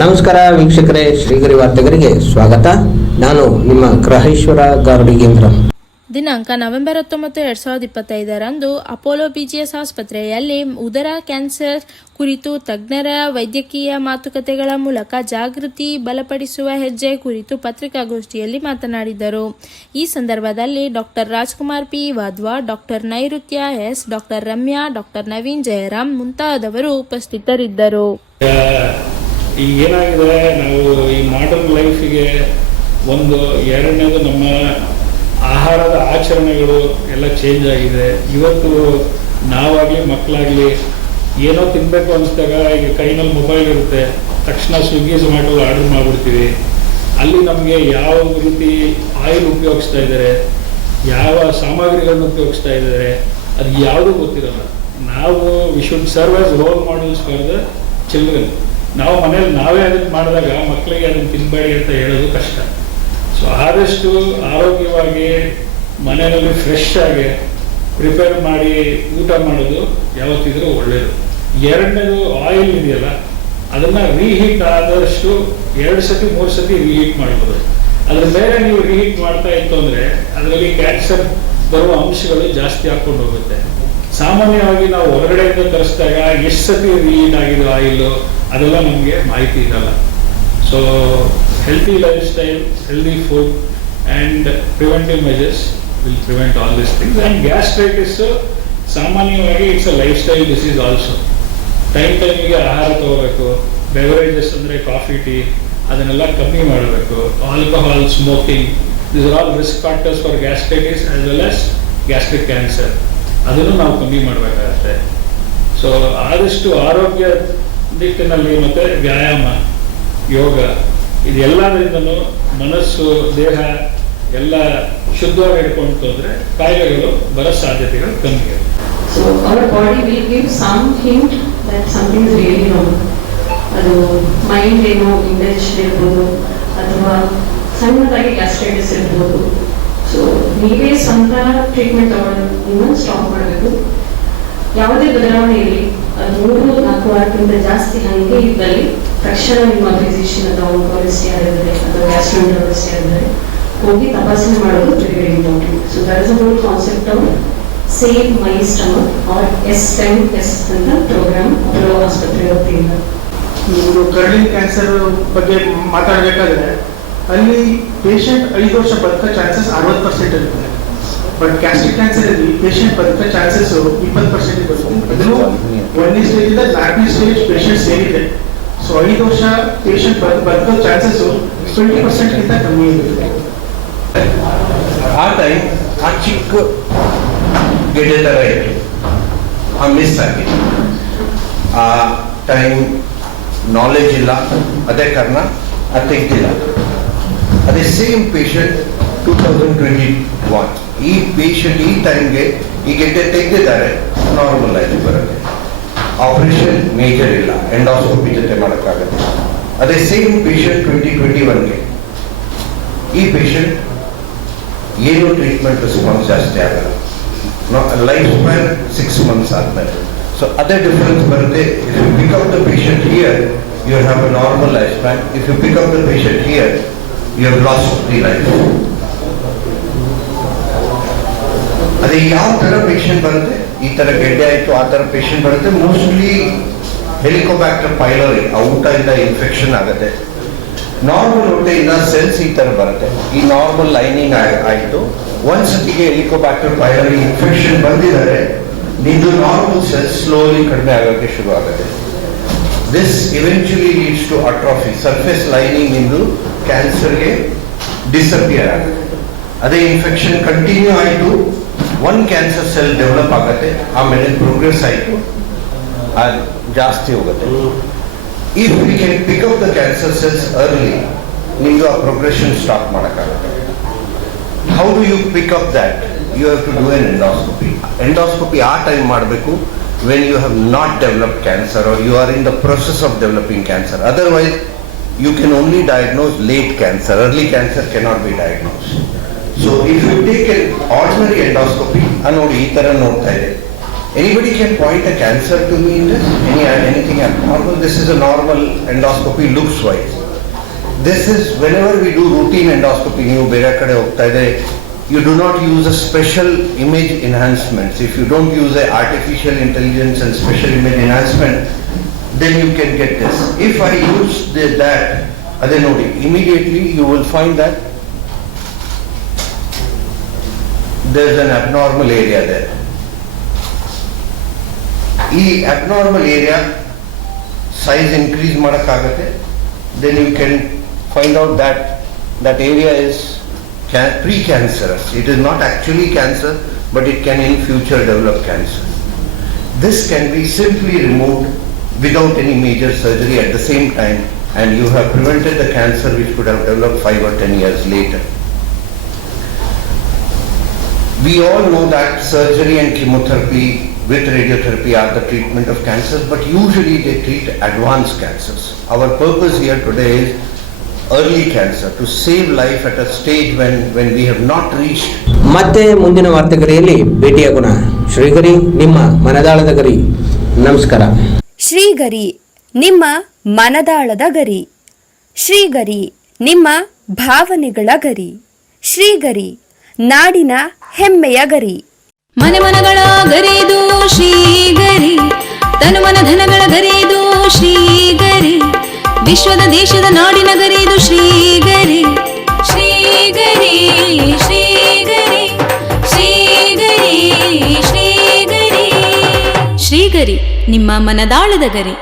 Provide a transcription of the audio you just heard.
ನಮಸ್ಕಾರ ವೀಕ್ಷಕರೇ, ಶ್ರೀಗರಿ ವಾರ್ತೆಗರಿಗೆ ಸ್ವಾಗತ. ನಾನು ನಿಮ್ಮ ಗ್ರಹೇಶ್ವರ ಗಾರ್ಡಿಗೇಂದ್ರ. ದಿನಾಂಕ ನವೆಂಬರ್ 19, 2025ರಂದು ಅಪೋಲೋ ಬಿಜಿಎಸ್ ಆಸ್ಪತ್ರೆಯಲ್ಲಿ ಉದರ ಕ್ಯಾನ್ಸರ್ ಕುರಿತು ತಜ್ಞರ ವೈದ್ಯಕೀಯ ಮಾತುಕತೆಗಳ ಮೂಲಕ ಜಾಗೃತಿ ಬಲಪಡಿಸುವ ಹೆಜ್ಜೆ ಕುರಿತು ಪತ್ರಿಕಾಗೋಷ್ಠಿಯಲ್ಲಿ ಮಾತನಾಡಿದರು. ಈ ಸಂದರ್ಭದಲ್ಲಿ doctor Rajkumar P Wadhwa, doctor Nairutya S, doctor Ramya, doctor Naveen Jayaram ಮುಂತಾದವರು ಉಪಸ್ಥಿತರಿದ್ದರು. ಈಗ ಏನಾಗಿದೆ, ನಾವು ಈ ಮಾಡರ್ನ್ ಲೈಫಿಗೆ ಎರಡನೇದು ನಮ್ಮ ಆಹಾರದ ಆಚರಣೆಗಳು ಎಲ್ಲ ಚೇಂಜ್ ಆಗಿದೆ. ಇವತ್ತು ನಾವಾಗಲಿ ಮಕ್ಕಳಾಗಲಿ ಏನೋ ತಿನ್ನಬೇಕು ಅನಿಸಿದಾಗ ಈಗ ಕೈನಲ್ಲಿ ಮೊಬೈಲ್ ಇರುತ್ತೆ, ತಕ್ಷಣ ಸ್ವಿಗ್ಗಿ ಝೊಮ್ಯಾಟೊ ಆರ್ಡರ್ ಮಾಡಿಬಿಡ್ತೀವಿ. ಅಲ್ಲಿ ನಮಗೆ ಯಾವ ರೀತಿ ಆಯಿಲ್ ಉಪಯೋಗಿಸ್ತಾ ಇದ್ದಾರೆ, ಯಾವ ಸಾಮಗ್ರಿಗಳನ್ನು ಉಪಯೋಗಿಸ್ತಾ ಇದ್ದಾರೆ, ಅದು ಯಾವುದೂ ಗೊತ್ತಿರಲ್ಲ. ನಾವು we should serve as roll models for the children. ನಾವು ಮನೇಲಿ ನಾವೇ ಅದನ್ನು ಮಾಡಿದಾಗ ಮಕ್ಕಳಿಗೆ ಅದನ್ನು ತಿನ್ನಬೇಡಿ ಅಂತ ಹೇಳೋದು ಕಷ್ಟ. ಸೊ ಆದಷ್ಟು ಆರೋಗ್ಯವಾಗಿ ಮನೆಯಲ್ಲಿ ಫ್ರೆಶ್ ಆಗಿ ಪ್ರಿಪೇರ್ ಮಾಡಿ ಊಟ ಮಾಡೋದು ಯಾವತ್ತಿದ್ರೂ ಒಳ್ಳೆಯದು. ಎರಡನೇದು ಆಯಿಲ್ ಇದೆಯಲ್ಲ, ಅದನ್ನು ರೀಹೀಟ್ ಆದಷ್ಟು 2 ಸತಿ 3 ಸತಿ ರೀಹೀಟ್ ಮಾಡ್ಬೋದು. ಅದ್ರ ಮೇಲೆ ನೀವು ರೀಹೀಟ್ ಮಾಡ್ತಾ ಇತ್ತು ಅಂದರೆ ಅದರಲ್ಲಿ ಕ್ಯಾನ್ಸರ್ ಬರುವ ಅಂಶಗಳು ಜಾಸ್ತಿ ಹಾಕ್ಕೊಂಡು ಹೋಗುತ್ತೆ. ಸಾಮಾನ್ಯವಾಗಿ ನಾವು ಹೊರಗಡೆಯಿಂದ ತರಿಸಿದಾಗ ಎಷ್ಟು ಸತಿ ರೀಹೀಟ್ ಆಗಿದೆ ಆಯಿಲು ಅದೆಲ್ಲ ನಮಗೆ ಮಾಹಿತಿ ಇರಲ್ಲ. So healthy life style, healthy food and preventive measures will prevent all this things. And gastritis ಸಾಮಾನ್ಯವಾಗಿ it's a life style disease also. ಟೈಮಿಗೆ ಆಹಾರ ತಗೋಬೇಕು. ಬೆವರೇಜಸ್ ಅಂದರೆ ಕಾಫಿ, ಟೀ ಅದನ್ನೆಲ್ಲ ಕಮ್ಮಿ ಮಾಡಬೇಕು. Alcohol, smoking, this are all risk factors for gastritis as well as gastric cancer. ಅದನ್ನು ನಾವು ಕಮ್ಮಿ ಮಾಡಬೇಕಾಗತ್ತೆ. ಸೊ ಆದಷ್ಟು ಆರೋಗ್ಯ ದಿಕ್ಕಿನಲ್ಲಿ ಮತ್ತು ವ್ಯಾಯಾಮ, ಯೋಗ ಇದೆಲ್ಲದರಿಂದನೂ ಮನಸ್ಸು, ದೇಹ ಎಲ್ಲ ಶುದ್ಧವಾಗಿ ಇಟ್ಕೊಂಡು ಹೋದರೆ ಕಾಯಿಲೆಗಳು ಬರೋ ಸಾಧ್ಯತೆಗಳು ಕಮ್ಮಿ ಇರುತ್ತೆ. So our body will give some hint that something is really wrong. ಅದು ಮೈಂಡ್ ಏನೋ ಇಂಡೈಜೆಷನ್ ಇರ್ಬೋದು ಅಥವಾ ಸಣ್ಣದಾಗಿ ಗ್ಯಾಸ್ಟ್ರೈಟಿಸ್ ಇರ್ಬೋದು. ಸೊ ನೀವೇ ಸ್ವಂತ ಟ್ರೀಟ್ಮೆಂಟ್ ತಗೊಳ್ಳೋದನ್ನು ಸ್ಟಾಪ್ ಮಾಡಬೇಕು. ಯಾವುದೇ ಬದಲಾವಣೆ ಇರಲಿ, ಅದು 3-4 ವಾರಕ್ಕಿಂತ ಜಾಸ್ತಿ ಹಾಗೆ ಇದ್ದಲ್ಲಿ ತಕ್ಷಣ ನಿಮ್ಮ ಫಿಸಿಷಿಯನ್ ಅಥವಾ ಆಂಕಾಲಜಿಸ್ಟ್ ಯಾರಿದ್ದಾರೆ ಅಥವಾ ಗ್ಯಾಸ್ಟ್ರೋಎಂಟರಾಲಜಿಸ್ಟ್ ಯಾರಿದ್ದಾರೆ ಹೋಗಿ ತಪಾಸಣೆ ಮಾಡೋದು very very important. So that is a whole concept of save my stomach or SMS ಅಂತ ಪ್ರೋಗ್ರಾಮ್ ಅಪೋಲೋ ಆಸ್ಪತ್ರೆ ವತಿಯಿಂದ. ನೀವು ಕರ್ಲಿನ್ ಕ್ಯಾನ್ಸರ್ ಬಗ್ಗೆ ಮಾತಾಡಬೇಕಾದ್ರೆ ಅಲ್ಲಿ ಪೇಷಂಟ್ 5 ವರ್ಷ ಬದುಕೋ ಚಾನ್ಸಸ್ 60% ಇರುತ್ತೆ. ಬಟ್ ಗ್ಯಾಸ್ಟ್ರಿಕ್ ಕ್ಯಾನ್ಸರ್ ಅಲ್ಲಿ ಪೇಷಂಟ್ ಬದುಕೋ ಚಾನ್ಸಸ್ 20% ಬರುತ್ತೆ. ಅದನ್ನು 1ನೇ ಸ್ಟೇಜ್ ಇಂದ 4ನೇ ಸ್ಟೇಜ್ ಪೇಷಂಟ್ ಸೇರಿದೆ. ಸೊ 5 ವರ್ಷ ಪೇಷಂಟ್ ಬದುಕೋ ಚಾನ್ಸಸ್ 20% ಗಿಂತ ಕಮ್ಮಿ ಇರುತ್ತೆ. ಆ ಟೈಮ್ ಆ ಚಿಕ್ಕ ಗೆಡ್ಡೆ ಥರ ಇತ್ತು, ಆ ಮಿಸ್ ಆಗಿದೆ. ಆ ಟೈಮ್ ನಾಲೆಜ್ ಇಲ್ಲ, ಅದೇ ಕಾರಣ ಅದು ತೆಗ್ದಿಲ್ಲ. ಅದೇ ಸೇಮ್ ಪೇಷಂಟ್ 2021 ಈ ಪೇಷಂಟ್ ಈ ಟೈಮ್ಗೆ ಈ ಗೆಡ್ಡೆ ತೆಗೆದಿದ್ದಾರೆ, ನಾರ್ಮಲ್ ಆಗಿ ಬರುತ್ತೆ. ಆಪರೇಷನ್ ಮೇಜರ್ ಇಲ್ಲ, ಎಂಡೋಸ್ಕೋಪಿ ಜೊತೆ ಮಾಡೋಕ್ಕಾಗುತ್ತೆ. ಅದೇ ಸೇಮ್ ಪೇಷಂಟ್ 2021ಗೆ ಈ ಪೇಷಂಟ್ ಏನು ಟ್ರೀಟ್ಮೆಂಟ್ ರೆಸ್ಪಾನ್ಸ್ ಜಾಸ್ತಿ ಆಗಲ್ಲ. ಲೈಫ್ ಸ್ಪ್ಯಾನ್ 6 months ಆದ್ಮೇಲೆ. ಸೊ ಅದೇ ಡಿಫರೆನ್ಸ್ ಬರುತ್ತೆ. If you pick up the patient here, you have a normal life span. If you pick up the patient here, you have lost the life. ಅದೇ ಯಾವ ಥರ patient ಬರುತ್ತೆ, ಈ ಥರ ಗೆಡ್ಡೆ ಆಯಿತು ಆ ಥರ ಪೇಷಂಟ್ ಬರುತ್ತೆ. ಮೋಸ್ಟ್ಲಿ ಹೆಲಿಕೋಬ್ಯಾಕ್ಟರ್ ಪೈಲೋರಿ, ಆ ಊಟದಿಂದ ಇನ್ಫೆಕ್ಷನ್ ಆಗುತ್ತೆ. ನಾರ್ಮಲ್ ಹೊಟ್ಟೆಯಿಂದ ಸೆಲ್ಸ್ ಈ ಥರ ಬರುತ್ತೆ. ಈ ನಾರ್ಮಲ್ ಲೈನಿಂಗ್ ಆಯಿತು, ಒಂದ್ಸತಿಗೆ ಹೆಲಿಕೋಬ್ಯಾಕ್ಟರ್ ಪೈಲೋರಿ ಇನ್ಫೆಕ್ಷನ್ ಬಂದಿದ್ದಾರೆ, ನಿಂದು ನಾರ್ಮಲ್ ಸೆಲ್ಸ್ ಸ್ಲೋಲಿ ಕಡಿಮೆ ಆಗೋಕ್ಕೆ ಶುರು ಆಗುತ್ತೆ. This eventually leads to atrophy. Surface lining ಇಂದು ಕ್ಯಾನ್ಸರ್ಗೆ ಡಿಸಪಿಯರ್ ಆಗುತ್ತೆ. ಅದೇ ಇನ್ಫೆಕ್ಷನ್ ಕಂಟಿನ್ಯೂ ಆಯಿತು, 1 ಕ್ಯಾನ್ಸರ್ ಸೆಲ್ ಡೆವಲಪ್ ಆಗುತ್ತೆ, ಆಮೇಲೆ ಪ್ರೋಗ್ರೆಸ್ ಆಯಿತು, ಅದು ಜಾಸ್ತಿ ಹೋಗುತ್ತೆ. If we can pick up the cancer cells early, ನಿಮ್ಮದು ಆ ಪ್ರೋಗ್ರೆಷನ್ ಸ್ಟಾಪ್ ಮಾಡೋಕ್ಕಾಗುತ್ತೆ. How do you pick up that? You have to do an endoscopy. Endoscopy ಆ ಟೈಮ್ ಮಾಡಬೇಕು when you have not developed cancer or you are in the process of developing cancer. Otherwise, you can only diagnose late cancer. Early cancer cannot be diagnosed. So if you take an ordinary endoscopy, ನೋಡಿ ಈ ಥರ ನೋಡ್ತಾ ಇದೆ, Anybody can point a cancer to me in this? Anything abnormal? This is a normal endoscopy looks wise. This is whenever we do routine endoscopy, you do not use a special image enhancements. If you don't use a artificial intelligence and special image enhancement, then you can get this. If I use that, immediately you will find that there's an abnormal area there. ಈ abnormal area size increase ಮಾಡಕ್ಕಾಗತ್ತೆ, then you can find out that that area is precancerous. It is not actually cancer, but it can in future develop cancer. This can be simply removed without any major surgery at the same time, and you have prevented the cancer which could have developed 5 or 10 years later. We all know that surgery and chemotherapy with radiotherapy are the treatment of cancers, but usually they treat advanced cancers. Our purpose here today is early cancer, to save life at a stage when we have not reached. ಮತ್ತೆ ಮುಂದಿನ ವಾರ್ತೆಗರಿಯಲ್ಲಿ ಭೇಟಿಯಾಗೋಣ. ಶ್ರೀಗರಿ, ನಿಮ್ಮ ಮನದಾಳದ ಗರಿ. ನಮಸ್ಕಾರ. ಶ್ರೀಗರಿ, ನಿಮ್ಮ ಮನದಾಳದ ಗರಿ. ಶ್ರೀಗರಿ, ನಿಮ್ಮ ಭಾವನೆಗಳ ಗರಿ. ಶ್ರೀಗರಿ, ನಾಡಿನ ಹೆಮ್ಮೆಯ ಗರಿ. ಮನೆ ಮನಗಳ ಗರಿದು ಶ್ರೀಗರಿ, ತನು ಮನ ಧನಗಳ ಗರಿದು ಶ್ರೀಗರಿ, ವಿಶ್ವದ ದೇಶದ ನಾಡಿನ ಗರಿದು ಶ್ರೀಗರಿ. ಶ್ರೀಗರಿ ಶ್ರೀಗರಿ ಶ್ರೀಗರಿ ಶ್ರೀಗರಿ ಶ್ರೀಗರಿ, ನಿಮ್ಮ ಮನದಾಳದ ಗರಿ.